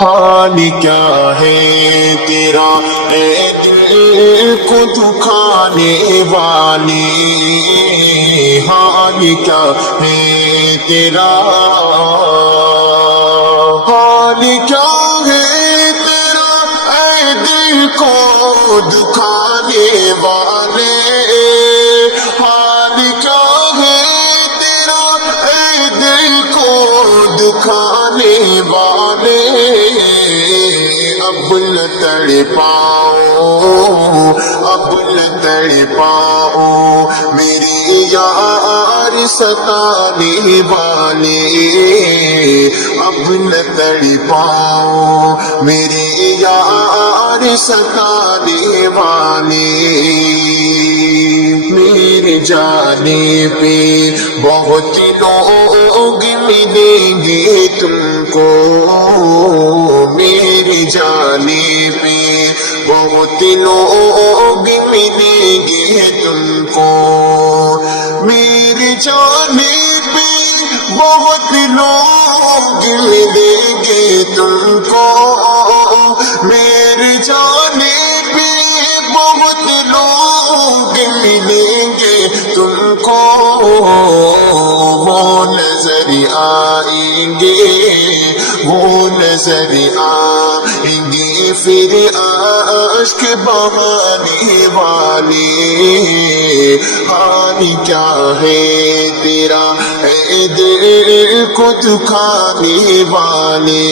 حال کیا ہے تیرا اے دل کو دکھانے والے، حال کیا ہے تیرا، حال کیا ہے تیرا اے دل کو دکھانے والے، حال کیا ہے تیرا اے دل کو دکھانے والے، اب نہ تڑ پاؤ، اب نہ تڑ پاؤ میری یار ستانے والے، اب نہ تڑ پاؤ میری یار ستانے والے، میرے جانے پہ بہت لوگ ملیں گے تم کو، میرے جانے پہ بہت لوگ ملیں گے تم کو، میرے جانے پہ بہت لوگ ملیں گے تم کو، میرے جانے پہ بہت لوگ ملیں گے تم کو، وہ نظر آئیں گے، وہ نظر آئیں گے پھر اشک بہانے والے، حال کیا ہے تیرا اے دل کو دکھانے والے،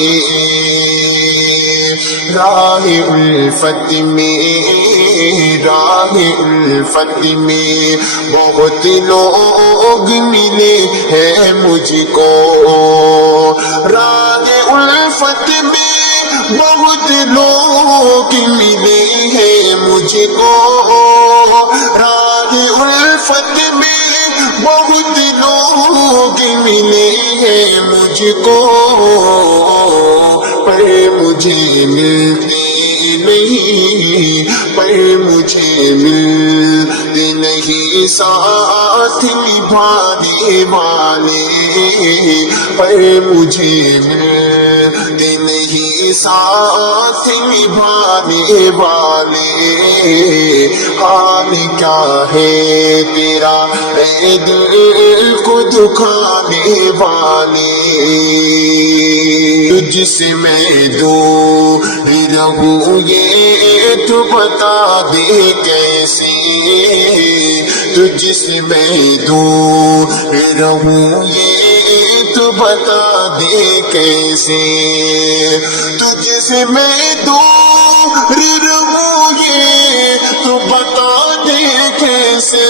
راہ الفت میں، راہ الفت میں بہت لوگ ملے ہیں مجھ کو، راہ الفت میں بہت لوگ ملے ہیں مجھ کو، راہ الفت میں بہت لوگ ملے ہیں مجھ کو، پر مجھے ملتے نہیں، پر مجھے ملتے نہیں ساتھ نبھانے والے، پر مجھے ملتے نہیں ساتھ نبھانے والے، حال کیا ہے تیرا اے دل کو دکھانے والے، تجھ سے میں دور رہوں یہ تو بتا دے کیسے، تجھ سے میں دور رہوں یہ تو بتا دے کیسے، تجھ سے میں دور رہوں یہ تو بتا دے کیسے،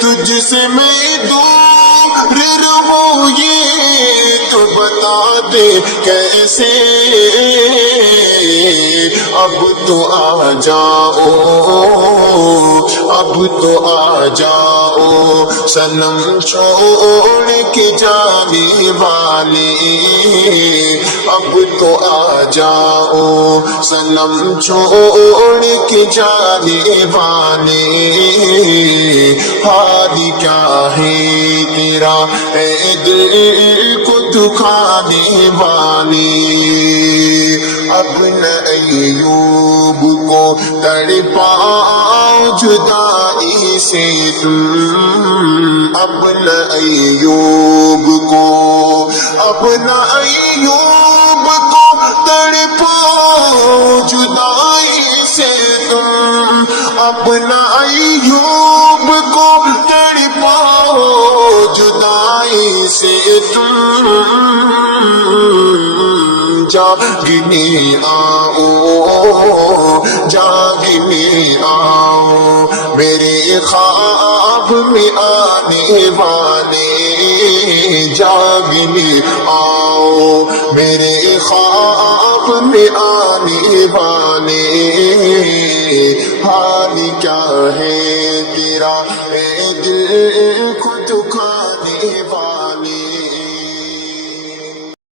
تجھ سے میں دور رہوں یہ تو بتا دے کیسے، اب تو آ جاؤ، اب تو آ جاؤ صنم چھوڑ کے جانے والے، اب تو آ جاؤ صنم چھوڑ کے جانے والے، حال کیا ہے تیرا اے دل کو دکھانے والے، اب نہ ایوب کو تڑپاؤ جدائی سے تم، اب نہ ایوب کو، اب نہ ایوب کو تڑپاؤ جدائی سے تم، اب نہ ایوب کو تڑپاؤ جدائی سے تم، جاگنے آؤ، جاگنے آؤ میرے خواب میں آنے والے، جاگنے آؤ میرے خواب میں آنے والے، حال کیا ہے